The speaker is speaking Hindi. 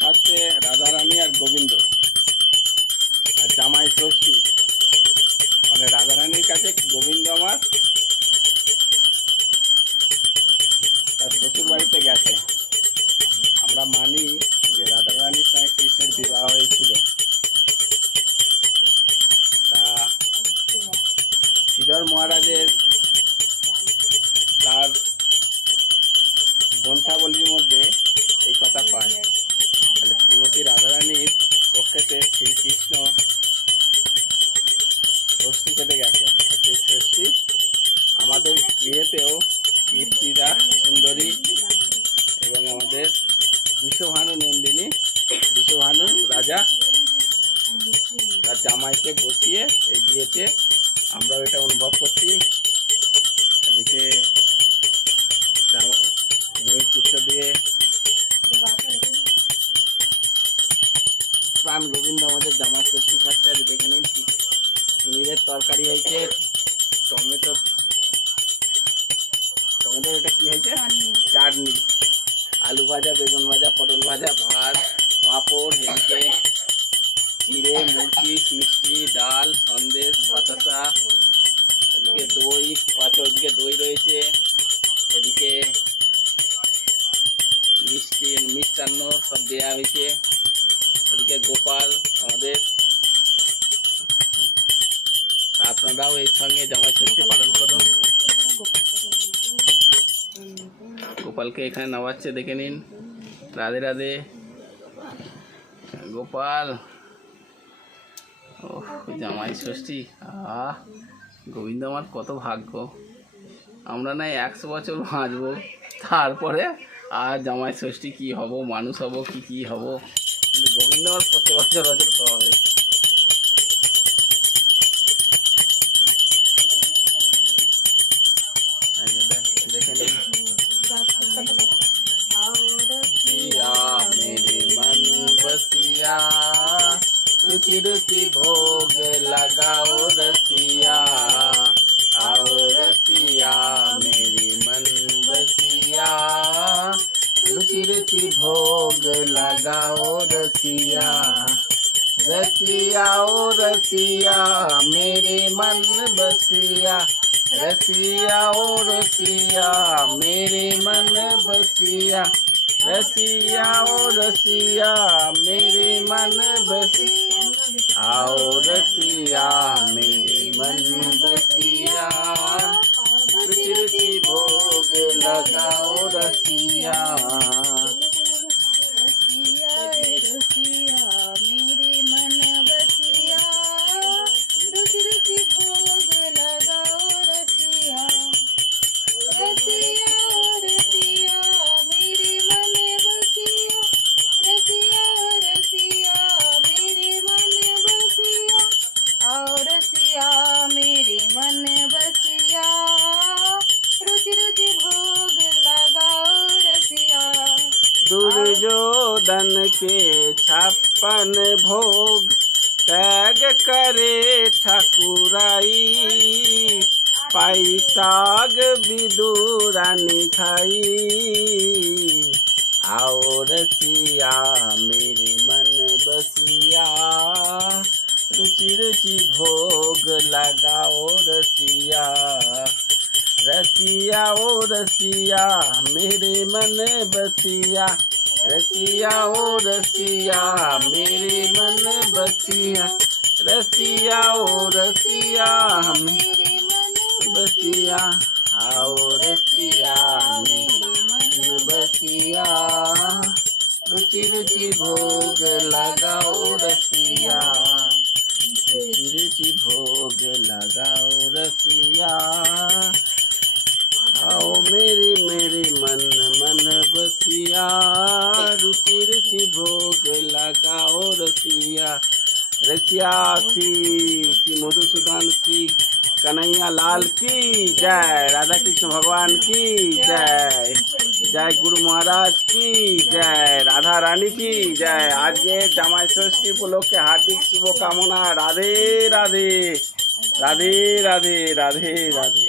খাচ্ছে রাধারানী আর গোবিন্দ আর জামাই ষষ্ঠী। মানে রাধারানীর কাছে গোবিন্দ আমার তার শ্বশুর বাড়িতে গেছে। আমরা মানি যে রাধারানীর সঙ্গে কৃষ্ণের বিবাহ হয়েছিল। তা শ্রীধর মহারাজের তার গ্রন্থাবলীর মধ্যে বিশ্বভানু নন্দিনী। বিশ্বভানু রাজা। তার জামাইকে বসিয়ে এই দিয়েছে আমরাও এটা অনুভব করছি। এদিকে ময়ূর পুষ্প দিয়ে প্রাণ গোবিন্দ আমাদের জামা ষষ্ঠী খাচ্ছে। আর দেখে নিন পনিরের তরকারি হয়েছে। টমেটো টমেটোর এটা কি হয়েছে? চাটনি। আলু ভাজা, বেগুন ভাজা, পটল ভাজা, ভাত, পাঁপড় হেঁটে চিড়ে মুরগি মিষ্টি, ডাল, সন্দেশ, বাতাসা, এদিকে দই আচ্ছা ওদিকে দই রয়েছে, এদিকে মিষ্টি, মিষ্টান্ন সব দেওয়া হয়েছে, এদিকে গোপাল, আমাদের আপনারাও এর সঙ্গে জামাই ষষ্ঠী পালন করুন। গোপালকে এখানে নামাচ্ছে, দেখে নিন। রাধে রাধে। গোপাল। ও জামাই ষষ্ঠী। আহ, গোবিন্দ আমার কত ভাগ্য। আমরা নাই একশো বছর বাঁচবো, তারপরে আর জামাই ষষ্ঠী কি হব, মানুষ হব, কি কি হব? কিন্তু গোবিন্দ আমার প্রত্যেক বছর বছর হবে? रुचि भोग लगाओ रसिया। आओ रसिया, मेरी मन बसिया रुचि भोग लगाओ रसिया। रसिया, ओ रसिया, मेरे मन बसिया रसिया, ओ रसिया, मेरे मन बसिया। रसिया, ओ रसिया, मेरे मन बसिया। आओ रसिया, मेरे मन बसिया। रुचि रुचि भोग लगाओ रसिया रसिया। रसिया मेरे मन बसिया। रुचि रुचि भोग लगाओ रसिया। दुर्योधन के छप्पन भोग त्याग करे ठकुराई। पाई साग विदुरानी खाई। आओ रसिया मेरे मन बसिया। रुचि रुचि भोग लगाओ रसिया। रसिया, ओ रसिया, मेरे मन बसिया। रसिया, ओ रसिया, मेरे मन बसिया। रसिया, ओ रसिया, मेरे मन बसिया। आओ रसिया, मेरे मन बसिया। रुचि रुचि भोग लगाओ रसिया। रुचि भोग लगाओ रसिया। आओ मेरी मेरी मन मन बसिया। रुचि रुचि भोग लगाओ रसिया। रसिया श्री श्री मधुसूदन श्री कन्हैया लाल की जय राधा कृष्ण भगवान की जय जय गुरु महाराज की जय, राधा रानी की जय। आज ये जमाई षष्ठी बोलो के हार्दिक शुभकामना। राधे राधे राधे राधे राधे राधे।